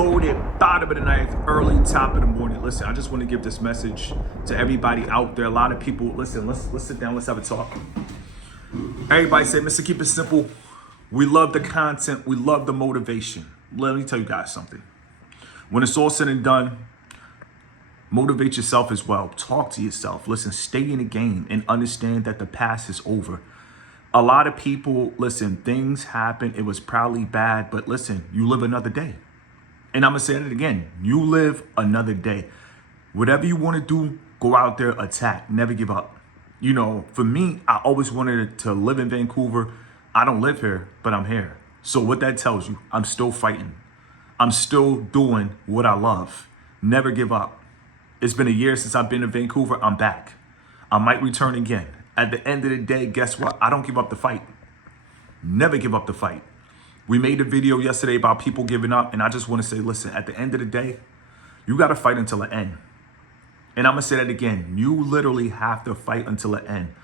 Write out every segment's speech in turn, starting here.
loaded, bottom of the ninth, early, top of the morning. Listen, I just want to give this message to everybody out there. A lot of people, listen, let's sit down, let's have a talk. Everybody say, Mr. Keep It Simple, we love the content, we love the motivation. Let me tell you guys something. When it's all said and done, motivate yourself as well. Talk to yourself. Listen, stay in the game and understand that the past is over. A lot of people, listen, things happen. It was probably bad, but listen, you live another day. And I'm going to say it again. You live another day. Whatever you want to do, go out there, attack. Never give up. You know, for me, I always wanted to live in Vancouver. I don't live here, but I'm here. So what that tells you, I'm still fighting. I'm still doing what I love. Never give up. It's been a year since I've been in Vancouver. I'm back. I might return again. At the end of the day, guess what? I don't give up the fight. Never give up the fight. We made a video yesterday about people giving up, and I just want to say, listen, at the end of the day, you got to fight until the end. And I'm going to say that again. You literally have to fight until the end.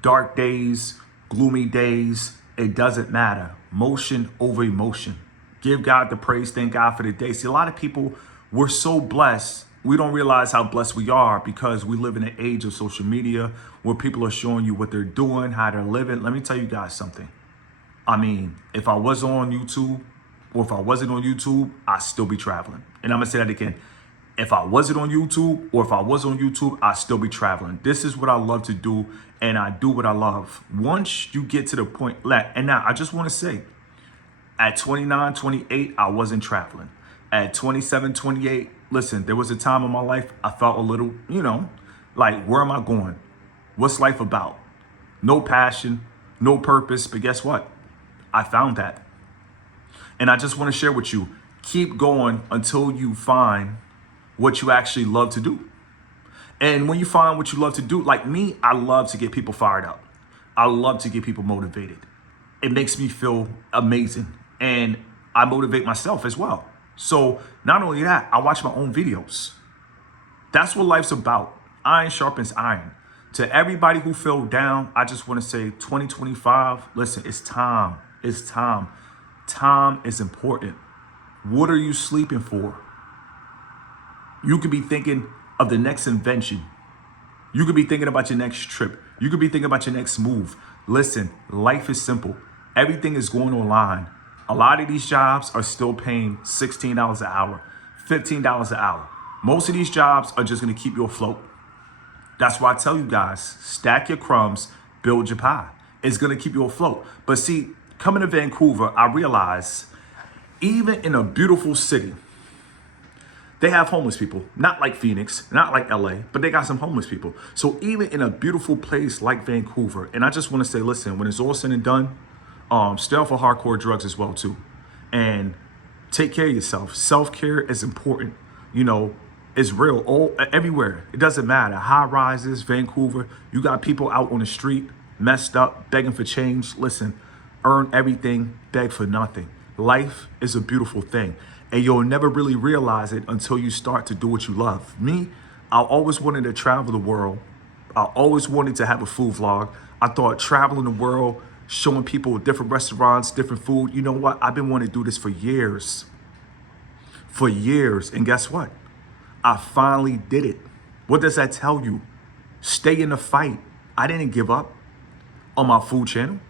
Dark days, gloomy days, it doesn't matter. Motion over emotion. Give God the praise. Thank God for the day. See, a lot of people, we're so blessed. We don't realize how blessed we are because we live in an age of social media where people are showing you what they're doing, how they're living. Let me tell you guys something. I mean, if I was on YouTube or if I wasn't on YouTube, I'd still be traveling. And I'm going to say that again. If I wasn't on YouTube or if I was on YouTube, I'd still be traveling. This is what I love to do, and I do what I love. Once you get to the point, and now I just want to say, at 29, 28, I wasn't traveling. At 27, 28, listen, there was a time in my life I felt a little, like, where am I going? What's life about? No passion, no purpose, but guess what? I found that. And I just want to share with you, keep going until you find what you actually love to do. And when you find what you love to do, like me, I love to get people fired up. I love to get people motivated. It makes me feel amazing. And I motivate myself as well. So not only that, I watch my own videos. That's what life's about. Iron sharpens iron. To everybody who fell down, I just want to say 2025, listen, it's time. It's time. Time is important. What are you sleeping for? You could be thinking of the next invention. You could be thinking about your next trip. You could be thinking about your next move. Listen, life is simple. Everything is going online. A lot of these jobs are still paying $16 an hour, $15 an hour. Most of these jobs are just going to keep you afloat. That's why I tell you guys, stack your crumbs, build your pie. It's going to keep you afloat. But see, coming to Vancouver, I realize even in a beautiful city, they have homeless people. Not like Phoenix, not like LA, but they got some homeless people. So even in a beautiful place like Vancouver, and I just want to say, listen, when it's all said and done, stay off of hardcore drugs as well too, and take care of yourself. Self-care is important. It's real everywhere. It doesn't matter. High rises, Vancouver, you got people out on the street, messed up, begging for change. Listen, earn everything, beg for nothing. Life is a beautiful thing, and you'll never really realize it until you start to do what you love. Me, I always wanted to travel the world. I always wanted to have a food vlog. I thought traveling the world, showing people different restaurants, different food. You know what? I've been wanting to do this for years. For years. And guess what? I finally did it. What does that tell you? Stay in the fight. I didn't give up on my food channel.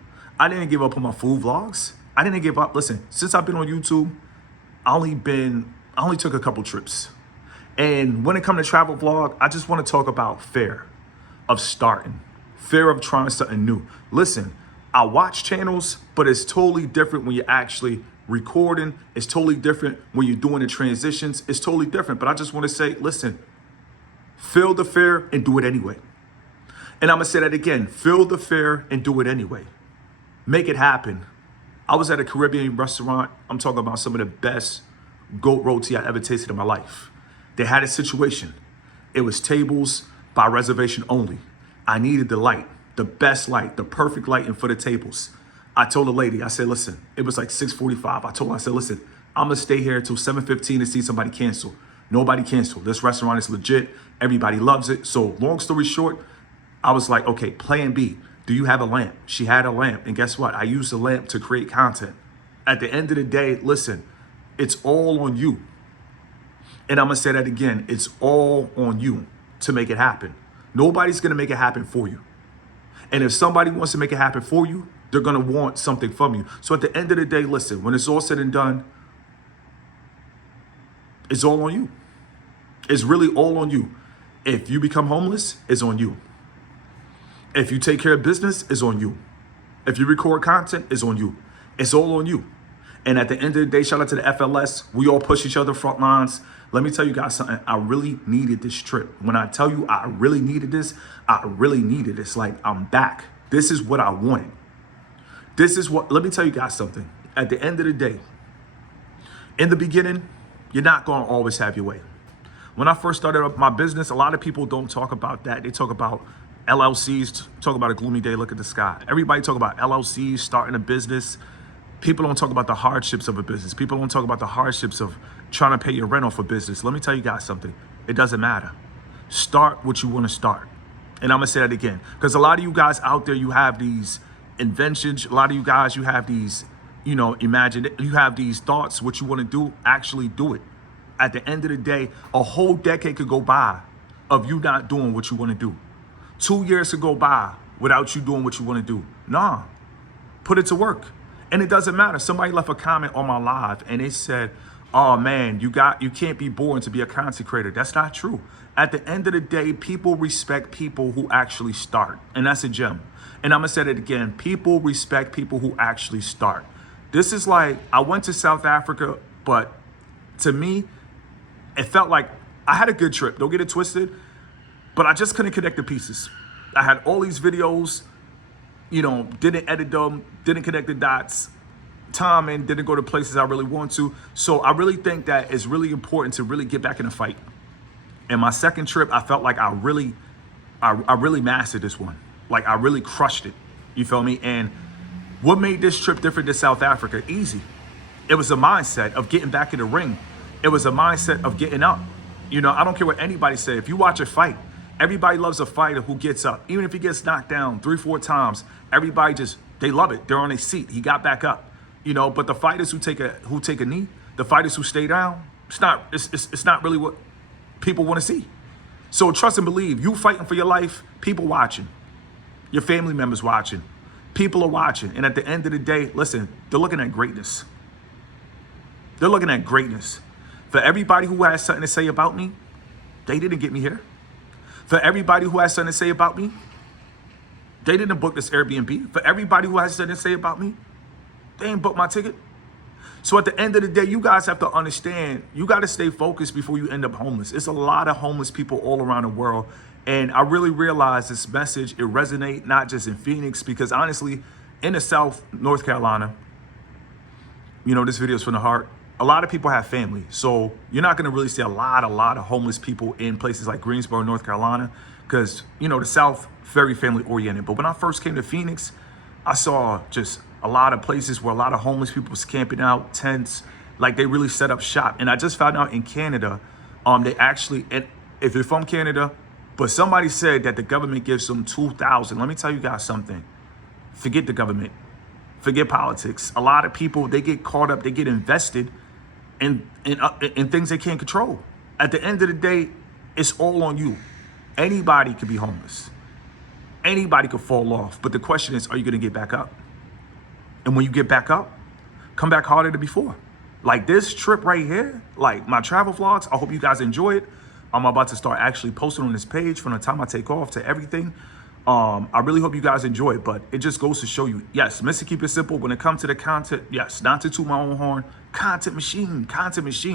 I didn't give up on my food vlogs. I didn't give up. Listen, since I've been on YouTube, I only took a couple trips. And when it comes to travel vlog, I just want to talk about fear of starting, fear of trying something new. Listen, I watch channels, but it's totally different when you're actually recording. It's totally different when you're doing the transitions. It's totally different. But I just want to say, listen, feel the fear and do it anyway. And I'm going to say that again. Feel the fear and do it anyway. Make it happen. I was at a Caribbean restaurant. I'm talking about some of the best goat roti I ever tasted in my life. They had a situation. It was tables by reservation only. I needed the light. The best light, the perfect lighting for the tables. I told the lady, I said, listen, it was like 6:45. I told her, I said, listen, I'm going to stay here until 7:15 to see somebody cancel. Nobody canceled. This restaurant is legit. Everybody loves it. So long story short, I was like, okay, plan B. Do you have a lamp? She had a lamp. And guess what? I used the lamp to create content. At the end of the day, listen, it's all on you. And I'm gonna say that again, it's all on you to make it happen. Nobody's gonna make it happen for you. And if somebody wants to make it happen for you, they're gonna want something from you. So at the end of the day, listen, when it's all said and done, it's all on you. It's really all on you. If you become homeless, it's on you. If you take care of business, it's on you. If you record content, it's on you. It's all on you. And at the end of the day, shout out to the FLS. We all push each other front lines. Let me tell you guys something. I really needed this trip. When I tell you I really needed this, I really needed this. Like, I'm back. This is what I wanted. This is what, let me tell you guys something. At the end of the day, in the beginning, you're not going to always have your way. When I first started up my business, a lot of people don't talk about that. They talk about LLCs, talk about a gloomy day, look at the sky. Everybody talk about LLCs, starting a business. People don't talk about the hardships of a business. People don't talk about the hardships of trying to pay your rent off a business. Let me tell you guys something. It doesn't matter. Start what you want to start. And I'm going to say that again, because a lot of you guys out there, you have these inventions. A lot of you guys, you have these, you have these thoughts, what you want to do, actually do it. At the end of the day, a whole decade could go by of you not doing what you want to do. 2 years could go by without you doing what you want to do. Nah, put it to work. And it doesn't matter. Somebody left a comment on my live and they said, oh man, you can't be born to be a content creator. That's not true. At the end of the day, people respect people who actually start. And that's a gem. And I'm gonna say it again. People respect people who actually start. This is like, I went to South Africa, but to me, it felt like I had a good trip. Don't get it twisted, but I just couldn't connect the pieces. I had all these videos, didn't edit them, didn't connect the dots, timing, didn't go to places I really want to. So I really think that it's really important to really get back in the fight. And my second trip, I felt like I really mastered this one. Like I really crushed it. You feel me? And what made this trip different to South Africa? Easy. It was a mindset of getting back in the ring. It was a mindset of getting up. I don't care what anybody say. If you watch a fight, everybody loves a fighter who gets up. Even if he gets knocked down 3-4 times, everybody they love it. They're on their seat. He got back up. But the fighters who take a knee, the fighters who stay down, it's not really what people want to see. So trust and believe, you fighting for your life, people watching. Your family members watching. People are watching. And at the end of the day, listen, they're looking at greatness. They're looking at greatness. For everybody who has something to say about me, they didn't get me here. For everybody who has something to say about me, they didn't book this Airbnb. For everybody who has something to say about me, they ain't booked my ticket. So at the end of the day, you guys have to understand, you got to stay focused before you end up homeless. It's a lot of homeless people all around the world. And I really realized this message, it resonates not just in Phoenix, because honestly, in the South, North Carolina, this video is from the heart. A lot of people have family. So you're not going to really see a lot of homeless people in places like Greensboro, North Carolina, because, the South, very family oriented. But when I first came to Phoenix, I saw just a lot of places where a lot of homeless people was camping out, tents, like they really set up shop. And I just found out in Canada, they actually, and if you're from Canada, but somebody said that the government gives them $2,000. Let me tell you guys something. Forget the government. Forget politics. A lot of people, they get caught up, they get invested in things they can't control. At the end of the day, it's all on you. Anybody could be homeless. Anybody could fall off. But the question is, are you going to get back up? And when you get back up, come back harder than before. Like this trip right here, like my travel vlogs, I hope you guys enjoy it. I'm about to start actually posting on this page from the time I take off to everything. I really hope you guys enjoy it, but it just goes to show you, yes, Mr. Keep It Simple, when it comes to the content, yes, not to toot my own horn, content machine.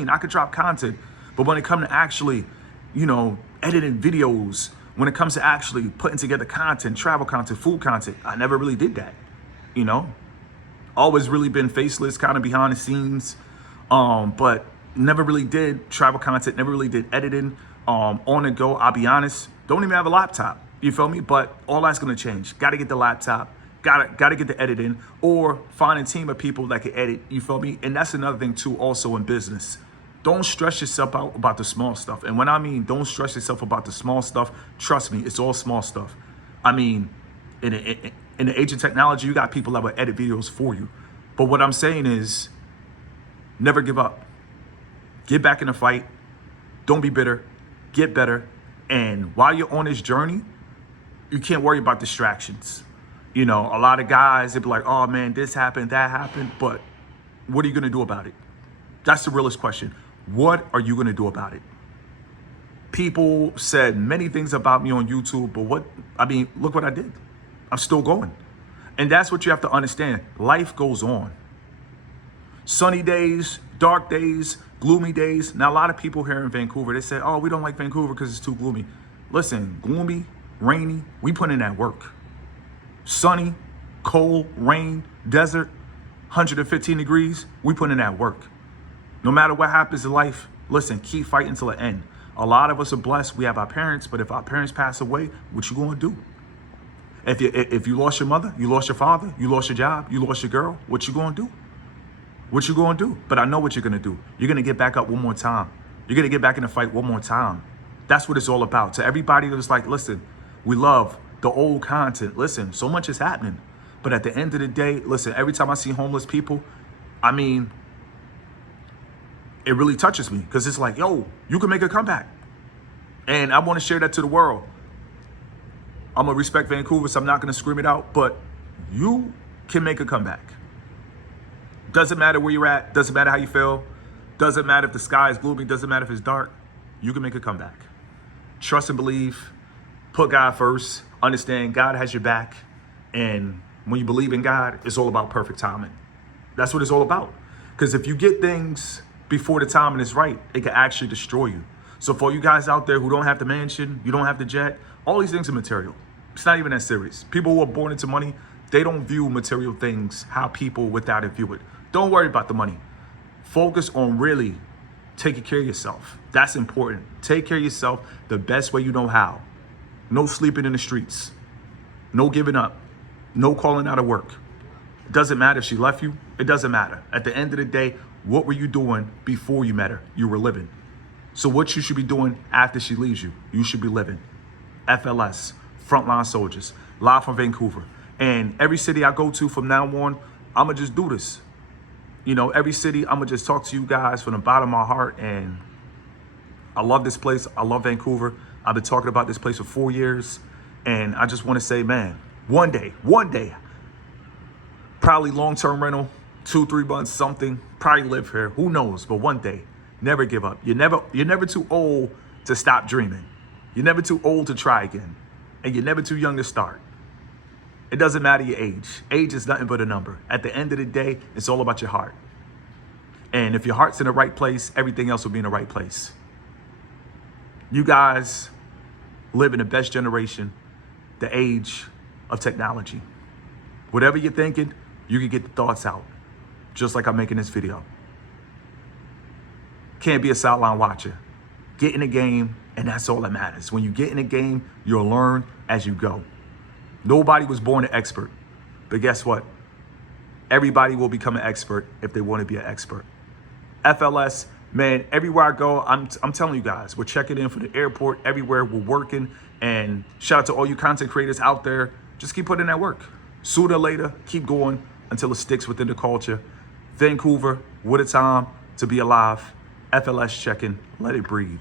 I could drop content, but when it comes to actually, editing videos, when it comes to actually putting together content, travel content, food content, I never really did that, Always really been faceless, kind of behind the scenes, but never really did travel content, never really did editing, on the go. I'll be honest, don't even have a laptop. You feel me? But all that's gonna change. Got to get the laptop, gotta get the editing, or find a team of people that can edit. You feel me? And that's another thing too, also in business. Don't stress yourself out about the small stuff. And when I mean don't stress yourself about the small stuff, trust me, it's all small stuff. I mean, in the age of technology, you got people that will edit videos for you. But what I'm saying is, never give up. Get back in the fight. Don't be bitter. Get better. And while you're on this journey, you can't worry about distractions. You know, a lot of guys, they be like, oh man, this happened, that happened. But what are you going to do about it? That's the realest question. What are you going to do about it? People said many things about me on YouTube, but look what I did. I'm still going. And that's what you have to understand. Life goes on. Sunny days, dark days, gloomy days. Now, a lot of people here in Vancouver, they say, oh, we don't like Vancouver because it's too gloomy. Listen, gloomy, rainy, we put in that work. Sunny, cold, rain, desert, 115 degrees, we put in that work. No matter what happens in life, listen, keep fighting till the end. A lot of us are blessed. We have our parents, but if our parents pass away, what you gonna do? If you lost your mother, you lost your father, you lost your job, you lost your girl, what you gonna do? What you gonna do? But I know what you're gonna do. You're gonna get back up one more time. You're gonna get back in the fight one more time. That's what it's all about. To everybody that was like, listen, we love the old content. Listen, so much is happening. But at the end of the day, listen, every time I see homeless people, I mean, it really touches me because it's like, yo, you can make a comeback. And I want to share that to the world. I'm going to respect Vancouver, so I'm not going to scream it out, but you can make a comeback. Doesn't matter where you're at. Doesn't matter how you feel. Doesn't matter if the sky is gloomy. Doesn't matter if it's dark. You can make a comeback. Trust and believe. Put God first. Understand God has your back. And when you believe in God, it's all about perfect timing. That's what it's all about. Because if you get things before the timing is right, it can actually destroy you. So for you guys out there who don't have the mansion, you don't have the jet, all these things are material. It's not even that serious. People who are born into money, they don't view material things how people without it view it. Don't worry about the money. Focus on really taking care of yourself. That's important. Take care of yourself the best way you know how. No sleeping in the streets. No giving up. No calling out of work. It doesn't matter if she left you. It doesn't matter. At the end of the day, what were you doing before you met her? You were living. So what you should be doing after she leaves you? You should be living. FLS, Frontline Soldiers, live from Vancouver. And every city I go to from now on, I'm going to just do this. You know, every city, I'm going to just talk to you guys from the bottom of my heart. And I love this place. I love Vancouver. I've been talking about this place for 4 years. And I just want to say, man, one day, probably long-term rental, 2-3 months, something, probably live here. Who knows? But one day, never give up. You're never too old to stop dreaming. You're never too old to try again. And you're never too young to start. It doesn't matter your age. Age is nothing but a number. At the end of the day, it's all about your heart. And if your heart's in the right place, everything else will be in the right place. You guys live in the best generation, the age of technology. Whatever you're thinking, you can get the thoughts out, just like I'm making this video. Can't be a sideline watcher. Get in the game, and that's all that matters. When you get in the game, you'll learn as you go. Nobody was born an expert, but guess what? Everybody will become an expert if they want to be an expert. FLS, man, everywhere I go, I'm telling you guys, we're checking in for the airport, everywhere we're working, and shout out to all you content creators out there. Just keep putting in that work. Sooner or later, keep going until it sticks within the culture. Vancouver, what a time to be alive. FLS checking, let it breathe.